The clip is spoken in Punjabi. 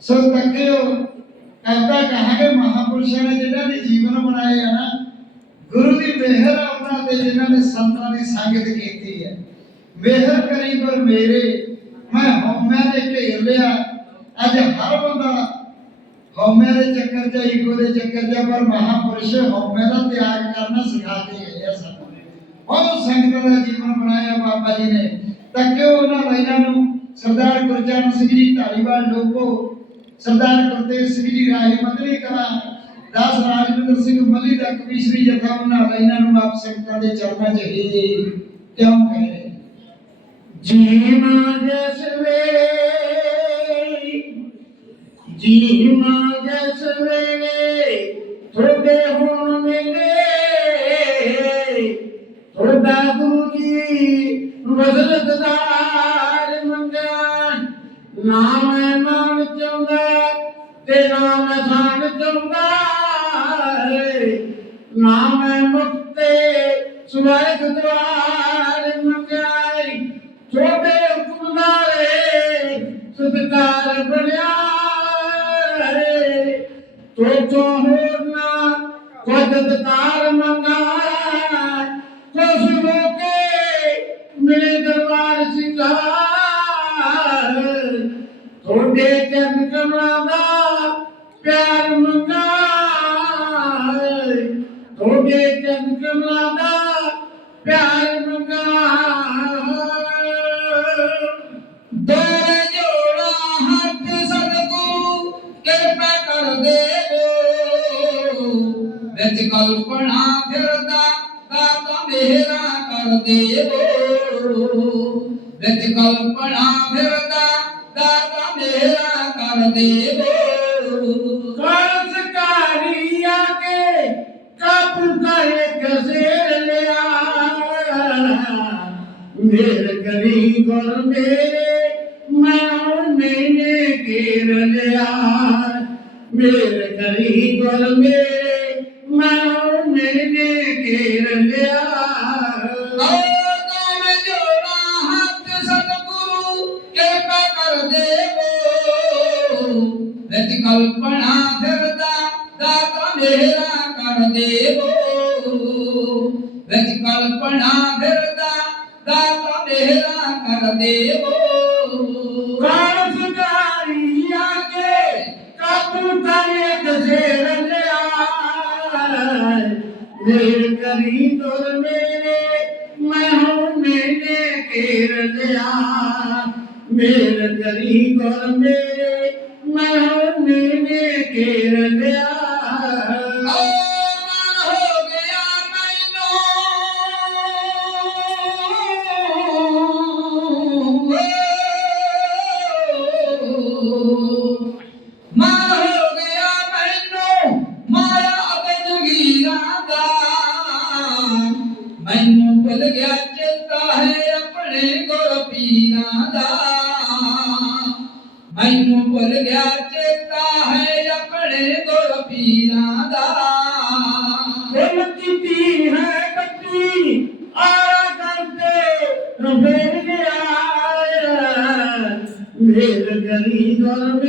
ਸੋ ਤੱਕਿਓ ਕਰਤਾ ਕਹਾਂਗੇ ਮਹਾਪੁਰਸ਼ਾਂ ਨੇ ਜਿਨ੍ਹਾਂ ਨੇ ਜੀਵਨ ਬਣਾਏ ਨਾ, ਗੁਰੂ ਦੀ ਮਿਹਰ ਆ ਉਹਨਾਂ ਤੇ ਜਿਨ੍ਹਾਂ ਨੇ ਸੰਤਾਂ ਦੀ ਸੰਗਤ ਕੀਤੀ ਹੈ ਮਿਹਰ ਕਰੀ ਪਰ ਮੇਰੇ, ਮੈਂ ਹਉਮੈ ਦੇ ਘੇਰ ਲਿਆ। ਅੱਜ ਹਰ ਬੰਦਾ ਹਉਮੈ ਦੇ ਚੱਕਰ ਚ ਈਗੋ ਦੇ ਚੱਕਰ ਚ ਪਰ ਮਹਾਪੁਰਸ਼ ਹਉਮੈ ਦਾ ਤਿਆਗ ਕਰਨਾ ਸਿਖਾ ਕੇ ਗਏ ਆ ਸਾਨੂੰ। ਬਹੁਤ ਸੰਗਤ ਦਾ ਜੀਵਨ ਬਣਾਇਆ ਬਾਬਾ ਜੀ ਨੇ। ਤਾਂ ਕਿਉਂ ਉਹਨਾਂ ਲਾਈਨਾਂ ਨੂੰ, ਸਰਦਾਰ ਗੁਰਚਰਨ ਸਿੰਘ ਜੀ ਧਾਲੀਵਾਲ ਲੋਕੋ ਸਰਦਾਰ ਗੁਰਤੇਜ ਸਿੰਘ ਜੀ ਰਾਏ ਮਦਨੀ ਕਲਾ ਦਾਸ ਰਾਜਵਿੰਦਰ ਸਿੰਘ ਮੱਲੀ ਦਾ ਕਵੀਸ਼ਰੀ ਜਥਾ ਉਹਨਾਂ ਲਾਈਨਾਂ ਨੂੰ ਆਪ ਸੰਗਤਾਂ ਦੇ ਚਰਨਾਂ 'ਚ ਹੀ ਕਿਉਂ ਕਹਿ ਰਹੇ ਜੀਵਾਂ ਜਸ ਵੇਲੇ ਜੀਵਾਂ ਜਸ ਵੇਲੇ ਤੁਹਾਡੇ ਹੁਣ ਮਿਲੇ ਤੁਹਾਡਾ ਗੁਰੂ ਜੀ ਵਜ਼ਲਦਾਰ ਮੰਗਾ ਨਾਮ ਨਾਮ ਚਾਹੁੰਦਾ तेरा मैं जान मुक्ते द्वार मंगाई छोटे बनिया तो जो होना मंगाए। कुछ मौके मिले दरबार सिंगार। थोड़े चरण ਪਿਆਰ ਮੰਗਾ ਤੁਹਾਡੇ ਚਰਨ ਕਮਲਾਂ ਦਾ ਪਿਆਰ ਮੰਗਾ ਦੋਰੇ ਜੋੜਾ ਹੱਥ ਸਤਿਗੁਰੂ ਕਿਰਪਾ ਕਰ ਦੇਵੋ ਵਿੱਚ ਕਲਪਨਾ ਫਿਰਦਾ ਦਾਤਾ ਮੇਰਾ ਕਰ ਦੇਵੋ ਵਿੱਚ ਕਲਪਨਾ ਫਿਰਦਾ ਦਾਤਾ ਮੇਰਾ ਕਰ ਦੇਵੋ शेर मेर करी गोल मेरे मैंने केर ले मेर करी गोल मेरे मैंने केर ले कल्पना फिरता, दाता मेरा कर देवो। ਕਲਪਨਾ ਫਿਰਦਾ ਦਾਤਾ ਮੇਰਾ ਕਰ ਦੇਵੋ ਵਿੱਚ ਕਲਪਨਾ ਫਿਰਦਾ ਦਾਤਾ ਮੇਰਾ ਕਰ ਦੇਵੋ ਕਾਰਜਕਾਰੀ ਆ ਕੇ ਕਾਬੂ ਕਰੇ ਕਸੇਰ ਲਿਆ ਮੇਰ ਕਰੀ ਤੁਰ ਮੇਰੇ ਮੈਂ ਹੂੰ ਮੈਨੇ ਕੀਰ ਲਿਆ। ਮੇਰ ਕਰੀ ਤੁਰ ਮੇਰੇ ਮੈਂ ਹੂੰ ਮੈਨੇ ਕੀਰ ਲਿਆ। ਕਾਹੇ ਆਪਣੇ ਗੁਰ ਪੀਰਾਂ ਦਾ। ਮੈਨੂੰ ਭੁੱਲ ਗਿਆ ਚੇਤਾ ਹੈ ਆਪਣੇ ਗੁਰ ਪੀਰਾਂ ਦਾ। ਦਿਲ ਕੀਤੀ ਹੈ ਕੱਟੀ ਆਰਾ ਕਰਦੇ ਰੁਪੇਰ ਗਿਆ ਮੇਰ ਗਲੀ ਗੁਰ